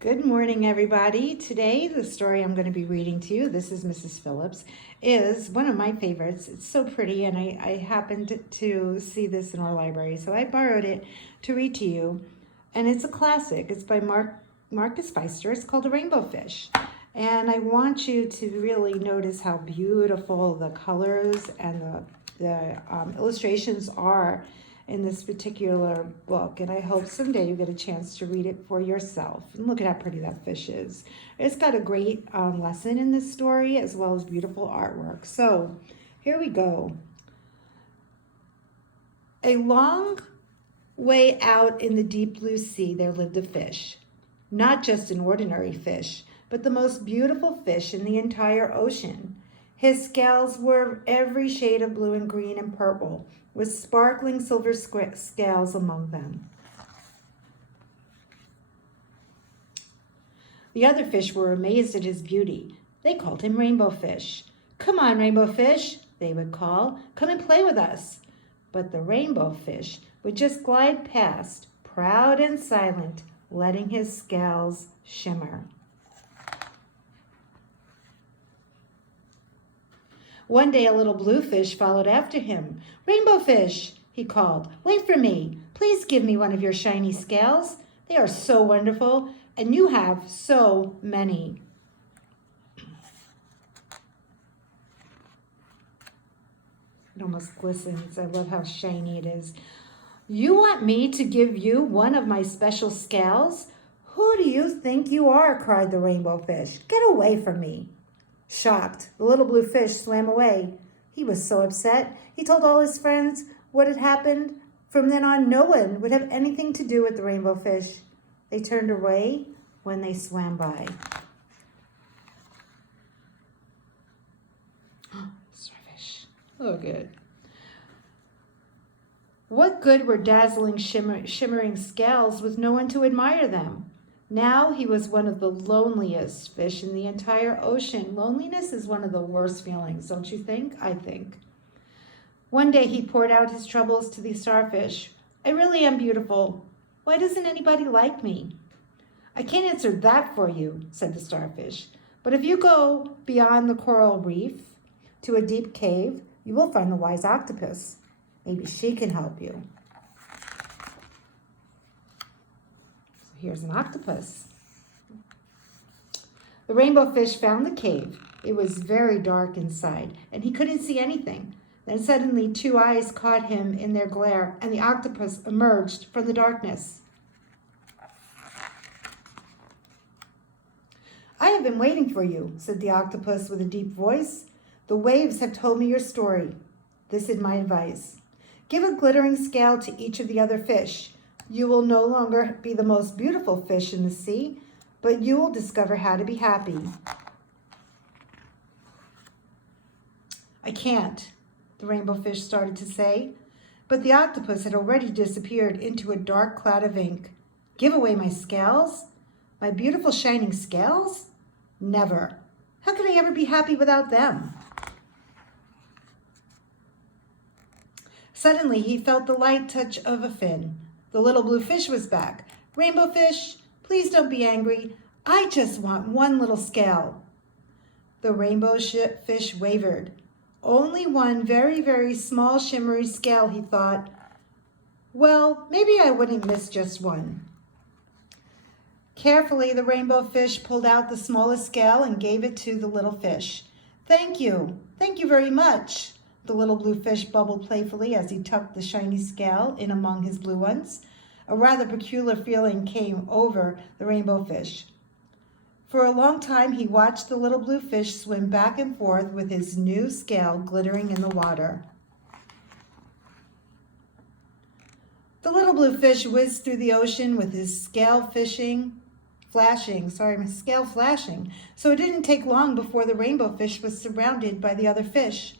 Good morning, everybody. Today, the story I'm going to be reading to you, this is Mrs. Phillips, is one of my favorites. It's so pretty, and I happened to see this in our library, so I borrowed it to read to you. And it's a classic. It's by Marcus Pfister. It's called A Rainbow Fish. And I want you to really notice how beautiful the colors and the illustrations are in this particular book, and I hope someday you get a chance to read it for yourself. And look at how pretty that fish is. It's got a great lesson in this story as well as beautiful artwork. So here we go. A long way out in the deep blue sea there lived a fish. Not just an ordinary fish, but the most beautiful fish in the entire ocean. His scales were every shade of blue and green and purple, with sparkling silver scales among them. The other fish were amazed at his beauty. They called him Rainbow Fish. "Come on, Rainbow Fish," they would call. "Come and play with us." But the Rainbow Fish would just glide past, proud and silent, letting his scales shimmer. One day a little blue fish followed after him. "Rainbow Fish," he called, "wait for me. Please give me one of your shiny scales. They are so wonderful, and you have so many." It almost glistens. I love how shiny it is. "You want me to give you one of my special scales? Who do you think you are?" cried the Rainbow Fish. "Get away from me." Shocked, the little blue fish swam away. He was so upset. He told all his friends what had happened. From then on, no one would have anything to do with the Rainbow Fish. They turned away when they swam by. Starfish. Oh, good. What good were dazzling, shimmering scales with no one to admire them? Now he was one of the loneliest fish in the entire ocean. Loneliness is one of the worst feelings, don't you think? I think. One day he poured out his troubles to the starfish. "I really am beautiful. Why doesn't anybody like me?" "I can't answer that for you," said the starfish. "But if you go beyond the coral reef to a deep cave, you will find the wise octopus. Maybe she can help you." Here's an octopus. The Rainbow Fish found the cave. It was very dark inside, and he couldn't see anything. Then suddenly 2 eyes caught him in their glare, and the octopus emerged from the darkness. "I have been waiting for you," said the octopus with a deep voice. "The waves have told me your story. This is my advice. Give a glittering scale to each of the other fish. You will no longer be the most beautiful fish in the sea, but you will discover how to be happy." "I can't," the Rainbow Fish started to say, but the octopus had already disappeared into a dark cloud of ink. "Give away my scales? My beautiful shining scales? Never. How could I ever be happy without them?" Suddenly he felt the light touch of a fin. The little blue fish was back. "Rainbow Fish, please don't be angry. I just want one little scale." The Rainbow Fish wavered. Only one very, very small shimmery scale, he thought. Well, maybe I wouldn't miss just one. Carefully, the Rainbow Fish pulled out the smallest scale and gave it to the little fish. Thank you very much," the little blue fish bubbled playfully as he tucked the shiny scale in among his blue ones. A rather peculiar feeling came over the Rainbow Fish. For a long time he watched the little blue fish swim back and forth with his new scale glittering in the water. The little blue fish whizzed through the ocean with his scale flashing, so it didn't take long before the Rainbow Fish was surrounded by the other fish.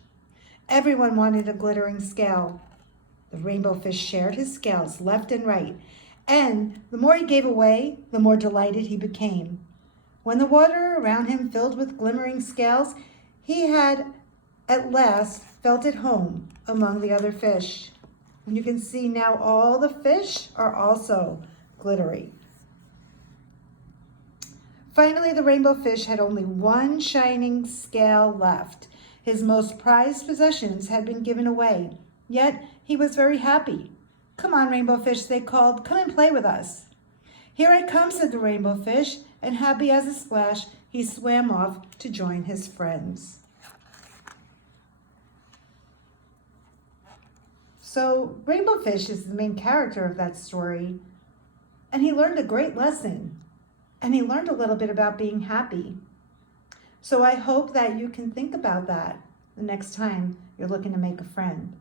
Everyone wanted a glittering scale. The Rainbow Fish shared his scales left and right, and the more he gave away, the more delighted he became. When the water around him filled with glimmering scales, he had at last felt at home among the other fish. And you can see now all the fish are also glittery. Finally, the rainbow fish had only one shining scale left. His most prized possessions had been given away, yet he was very happy. "Come on, rainbow fish," they called. "Come and play with us." "Here I come," said the rainbow fish, and happy as a splash, he swam off to join his friends. So Rainbow Fish is the main character of that story, and he learned a great lesson, and he learned a little bit about being happy. So I hope that you can think about that the next time you're looking to make a friend.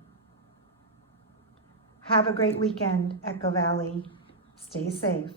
Have a great weekend, Echo Valley. Stay safe.